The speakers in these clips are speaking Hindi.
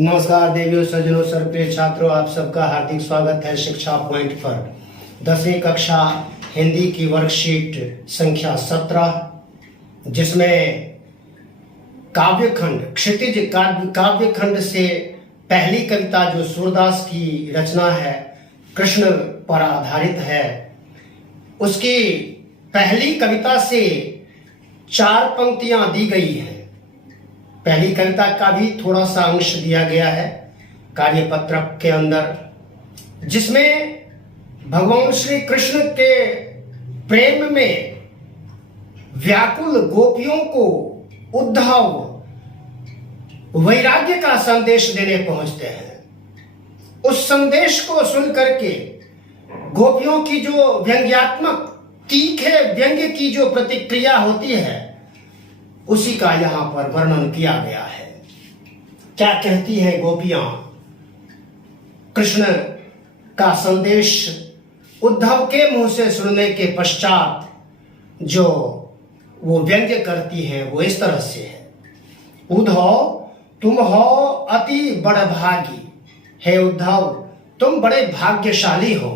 नमस्कार देवियों सज्जनों सर्वप्रिय छात्रों, आप सबका हार्दिक स्वागत है शिक्षा पॉइंट पर। 10वीं कक्षा हिंदी की वर्कशीट संख्या 17, जिसमें काव्यखंड क्षितिज काव्यखंड से पहली कविता जो सूरदास की रचना है, कृष्ण पर आधारित है, उसकी पहली कविता से 4 पंक्तियां दी गई हैं। पहली कविता का भी थोड़ा सा अंश दिया गया है कार्यपत्रक के अंदर, जिसमें भगवान श्री कृष्ण के प्रेम में व्याकुल गोपियों को उद्धव वैराग्य का संदेश देने पहुंचते हैं। उस संदेश को सुन करके गोपियों की जो व्यंग्यात्मक तीखे व्यंग्य की जो प्रतिक्रिया होती है, उसी का यहां पर वर्णन किया गया है। क्या कहती है गोपियां? कृष्ण का संदेश उद्धव के मुंह से सुनने के पश्चात जो वो व्यंग्य करती है वो इस तरह से है। उद्धव तुम हो अति बड़भागी, हे उद्धव तुम बड़े भाग्यशाली हो।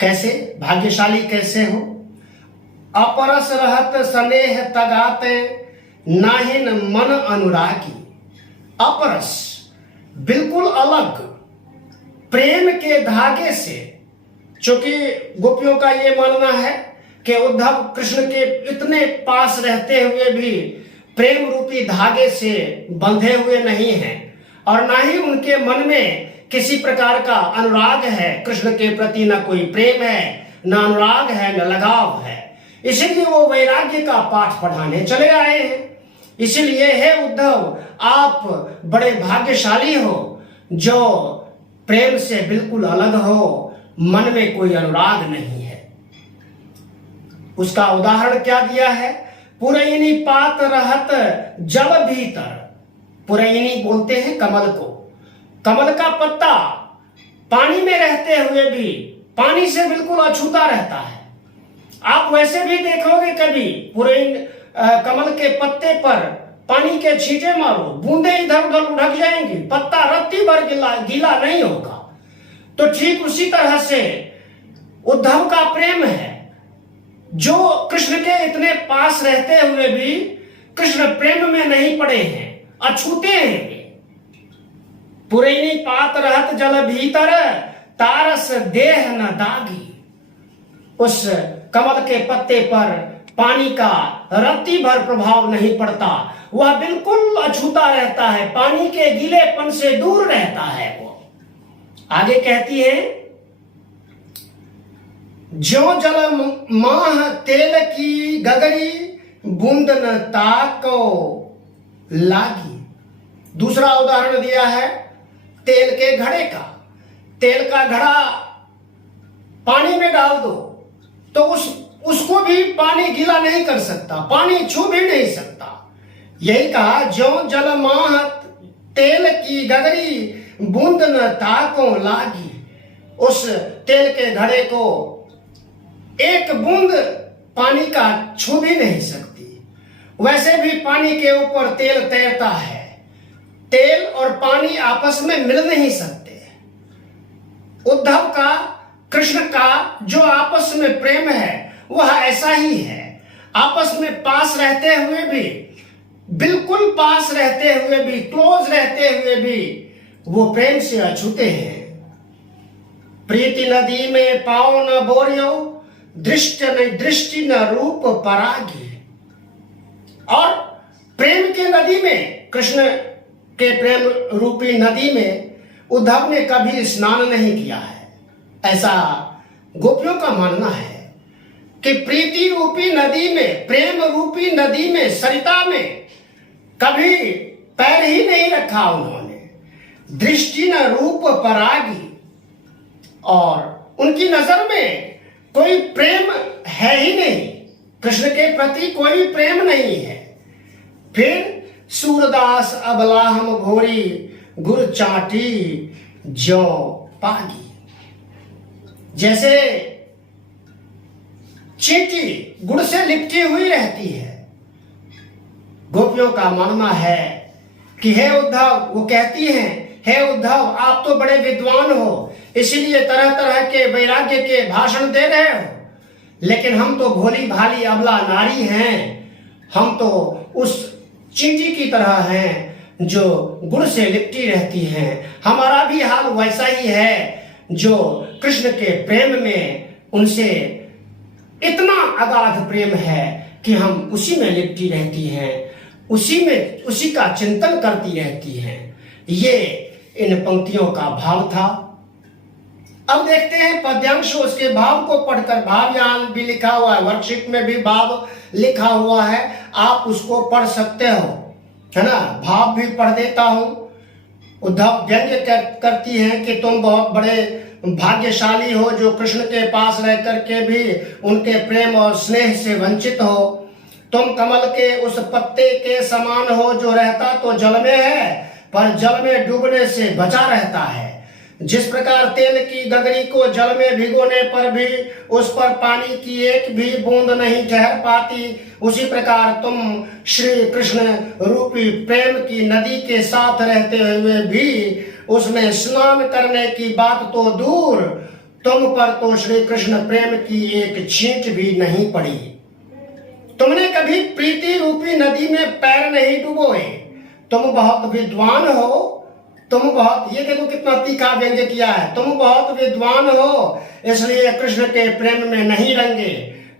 कैसे भाग्यशाली कैसे हो? अपरस रहत स्नेह तगाते नाहिन मन अनुरागी। अपरस बिल्कुल अलग प्रेम के धागे से, चूंकि गोपियों का ये मानना है कि उद्धव कृष्ण के इतने पास रहते हुए भी प्रेम रूपी धागे से बंधे हुए नहीं हैं, और ना ही उनके मन में किसी प्रकार का अनुराग है कृष्ण के प्रति। न कोई प्रेम है, न अनुराग है, न लगाव है। इसीलिए वो वैराग्य का पाठ पढ़ाने चले आए हैं। इसीलिए हे उद्धव, आप बड़े भाग्यशाली हो जो प्रेम से बिल्कुल अलग हो, मन में कोई अनुराग नहीं है। उसका उदाहरण क्या दिया है? पुरैनी पात रहत जल भीतर। पुरैनी बोलते हैं कमल को। कमल का पत्ता पानी में रहते हुए भी पानी से बिल्कुल अछूता रहता है। आप वैसे भी देखोगे कभी कमल के पत्ते पर पानी के छींटे मारो, बूंदे इधर उधर उड़क जाएंगी, पत्ता रत्ती भर गीला नहीं होगा। तो ठीक उसी तरह से उद्धव का प्रेम है, जो कृष्ण के इतने पास रहते हुए भी कृष्ण प्रेम में नहीं पड़े हैं, अछूते हैं वे। पुरैनी पात रहत जल भीतर, तारस देह न दागी। उस कमल के पत्ते पर पानी का रत्ती भर प्रभाव नहीं पड़ता, वह बिल्कुल अछूता रहता है, पानी के गीलेपन से दूर रहता है वो। आगे कहती है, ज्यों जल माह तेल की गगरी, बूंद न ताको लागी। दूसरा उदाहरण दिया है तेल के घड़े का। तेल का घड़ा पानी में डाल दो तो उसको भी पानी गीला नहीं कर सकता, पानी छू भी नहीं सकता। यही कहा, ज्यों जल माह तेल की गगरी, बूंद न ताको लागी। उस तेल के घड़े को एक बूंद पानी का छू भी नहीं सकती। वैसे भी पानी के ऊपर तेल तैरता है। तेल और पानी आपस में मिल नहीं सकते। उद्धव का कृष्ण का जो आपस में प्रेम है वह ऐसा ही है। आपस में पास रहते हुए भी, बिल्कुल पास रहते हुए भी, क्लोज रहते हुए भी वो प्रेम से अछूते हैं। प्रीति नदी में पाओ न बोरियो, दृष्टि न रूप परागी। और प्रेम के नदी में, कृष्ण के प्रेम रूपी नदी में उद्धव ने कभी स्नान नहीं किया है। ऐसा गोपियों का मानना है कि प्रीति रूपी नदी में, प्रेम रूपी नदी में, सरिता में कभी पैर ही नहीं रखा उन्होंने। दृष्टि न रूप परागी, और उनकी नजर में कोई प्रेम है ही नहीं, कृष्ण के प्रति कोई प्रेम नहीं है। फिर सूरदास अबलाहम घोरी, गुर चाटी ज्यों पागी। जैसे चींटी गुड़ से लिपटी हुई रहती है, गोपियों का मानना है कि हे उद्धव, वो कहती हैं, हे उद्धव आप तो बड़े विद्वान हो, इसीलिए तरह तरह के वैराग्य के भाषण दे रहे हो, लेकिन हम तो भोली भाली अबला नारी हैं, हम तो उस चींटी की तरह हैं जो गुड़ से लिपटी रहती हैं। हमारा भी हाल वैसा ही है जो कृष्ण के प्रेम में उनसे इतना अगाध प्रेम है कि हम उसी में लिपटी रहती हैं, उसी का चिंतन करती रहती हैं। ये इन पंक्तियों का भाव था। अब देखते हैं पद्यांश, उसके भाव को पढ़कर, भाव यहां भी लिखा हुआ है, वर्कशीट में भी भाव लिखा हुआ है, आप उसको पढ़ सकते हो, है ना। भाव भी पढ़ देता हूं। उद्धव व्यंग्य करती हैं कि तुम बहुत बड़े भाग्यशाली हो जो कृष्ण के पास रह करके भी उनके प्रेम और स्नेह से वंचित हो। तुम कमल के उस पत्ते के समान हो जो रहता तो जल में है पर जल में डूबने से बचा रहता है। जिस प्रकार तेल की गगरी को जल में भिगोने पर भी उस पर पानी की एक भी बूंद नहीं ठहर पाती, उसी प्रकार तुम श्री कृष्ण रूपी प्रेम की नदी के साथ रहते हुए भी उसमें स्नान करने की बात तो दूर, तुम पर तो श्री कृष्ण प्रेम की एक छींट भी नहीं पड़ी। तुमने कभी प्रीति रूपी नदी में पैर नहीं डुबोए। तुम बहुत विद्वान हो, तुम बहुत, ये देखो कितना तीखा व्यंग्य किया है, तुम बहुत विद्वान हो इसलिए कृष्ण के प्रेम में नहीं रंगे,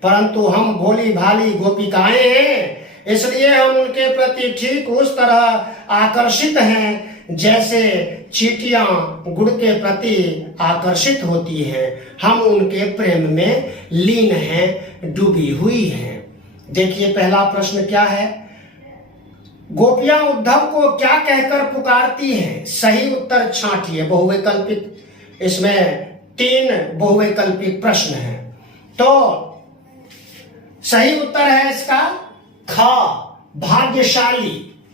परंतु हम भोली भाली गोपिकाएं हैं इसलिए हम उनके प्रति ठीक उस तरह आकर्षित हैं जैसे चींटियां गुड़ के प्रति आकर्षित होती हैं। हम उनके प्रेम में लीन हैं, डूबी हुई हैं। देखिए पहला प्रश्न क्या है, गोपियां उद्धव को क्या कहकर पुकारती हैं? सही उत्तर छांटिए। बहुवैकल्पिक, इसमें 3 बहुवैकल्पिक प्रश्न हैं, तो सही उत्तर है इसका ख, भाग्यशाली।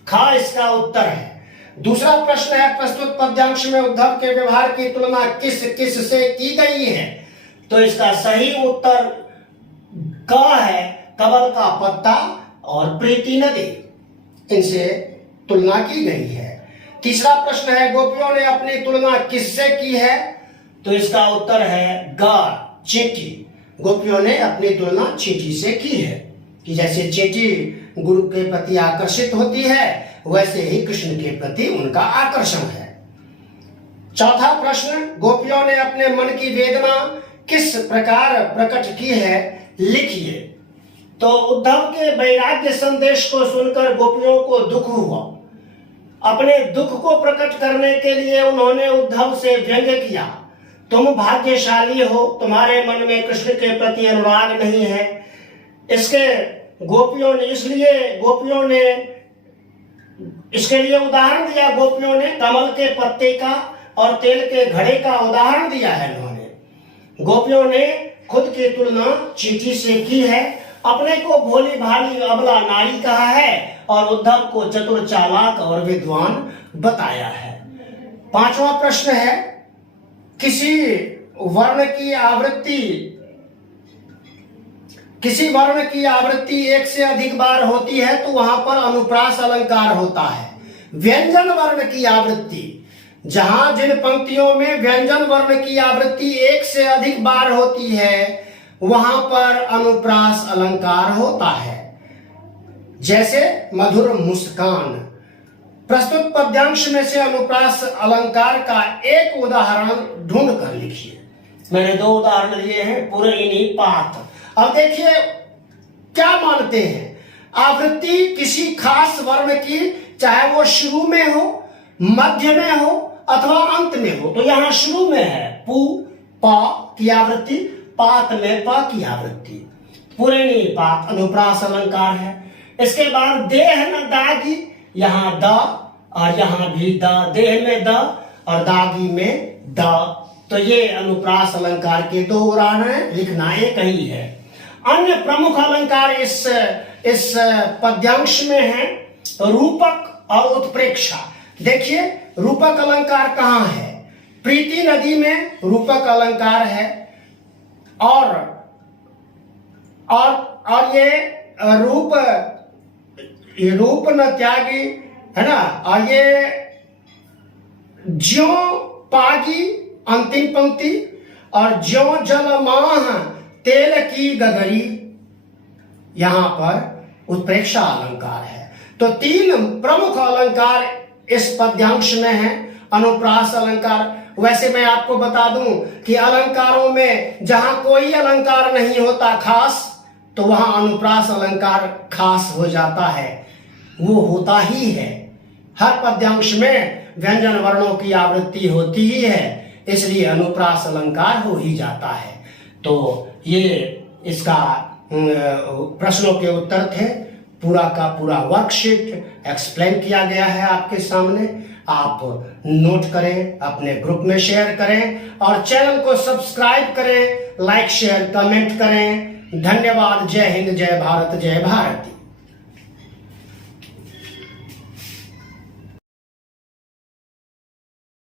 ख इसका उत्तर है। दूसरा प्रश्न है, प्रस्तुत पद्यांश में उद्धव के व्यवहार की तुलना किस किस से की गई है? तो इसका सही उत्तर क है, कमल का पत्ता और प्रीति नदी, इनसे तुलना की गई है। तीसरा प्रश्न है, गोपियों ने अपनी तुलना किससे की है? तो इसका उत्तर है ग, चींटी। गोपियों ने अपनी तुलना चींटी से की है कि जैसे चींटी गुरु के प्रति आकर्षित होती है वैसे ही कृष्ण के प्रति उनका आकर्षण है। चौथा प्रश्न, गोपियों ने अपने मन की वेदना किस प्रकार प्रकट की है? लिखिए। तो उद्धव के वैराग्य संदेश को सुनकर गोपियों को दुख हुआ। अपने दुख को प्रकट करने के लिए उन्होंने उद्धव से व्यंग्य किया, तुम भाग्यशाली हो, तुम्हारे मन में कृष्ण के प्रति अनुराग नहीं है। इसके लिए उदाहरण दिया गोपियों ने, कमल के पत्ते का और तेल के घड़े का उदाहरण दिया है इन्होंने। गोपियों ने खुद की तुलना चींटी से की है, अपने को भोली भाली अबला नारी कहा है और उद्धव को चतुर चालाक और विद्वान बताया है। पांचवा प्रश्न है, किसी वर्ण की आवृत्ति एक से अधिक बार होती है तो वहां पर अनुप्रास अलंकार होता है। व्यंजन वर्ण की आवृत्ति, जहां जिन पंक्तियों में व्यंजन वर्ण की आवृत्ति एक से अधिक बार होती है वहां पर अनुप्रास अलंकार होता है। जैसे मधुर मुस्कान। प्रस्तुत पद्यांश में से अनुप्रास अलंकार का एक उदाहरण ढूंढ कर लिखिए। मैंने 2 उदाहरण दिए हैं, पुरैनी पात। अब देखिए क्या मानते हैं, आवृत्ति किसी खास वर्ण की, चाहे वो शुरू में हो, मध्य में हो अथवा अंत में हो। तो यहां शुरू में है पू पा की आवृत्ति, पात में पा की आवृत्ति, पुरैनी पात अनुप्रास अलंकार है। इसके बाद देह न दागी, यहाँ द और यहाँ भी द, देह में द और दागी में द, तो ये अनुप्रास अलंकार के 2 उदाहरण हैं, लिखना एक ही है। अन्य प्रमुख अलंकार इस पद्यांश में है रूपक और उत्प्रेक्षा। देखिए रूपक अलंकार कहाँ है? प्रीति नदी में रूपक अलंकार है और ये रूप न त्यागी है ना। और ये ज्यो पागी अंतिम पंक्ति, और ज्यो जल माह तेल की गगरी, यहां पर उत्प्रेक्षा अलंकार है। तो तीन प्रमुख अलंकार इस पद्यांश में है। अनुप्रास अलंकार, वैसे मैं आपको बता दूं कि अलंकारों में जहां कोई अलंकार नहीं होता खास, तो वहां अनुप्रास अलंकार खास हो जाता है, वो होता ही है। हर पद्यांश में व्यंजन वर्णों की आवृत्ति होती ही है, इसलिए अनुप्रास अलंकार हो ही जाता है। तो ये इसका प्रश्नों के उत्तर थे। पूरा का पूरा वर्कशीट एक्सप्लेन किया गया है आपके सामने। आप नोट करें, अपने ग्रुप में शेयर करें और चैनल को सब्सक्राइब करें, लाइक शेयर कमेंट करें। धन्यवाद। जय हिंद, जय भारत, जय भारती।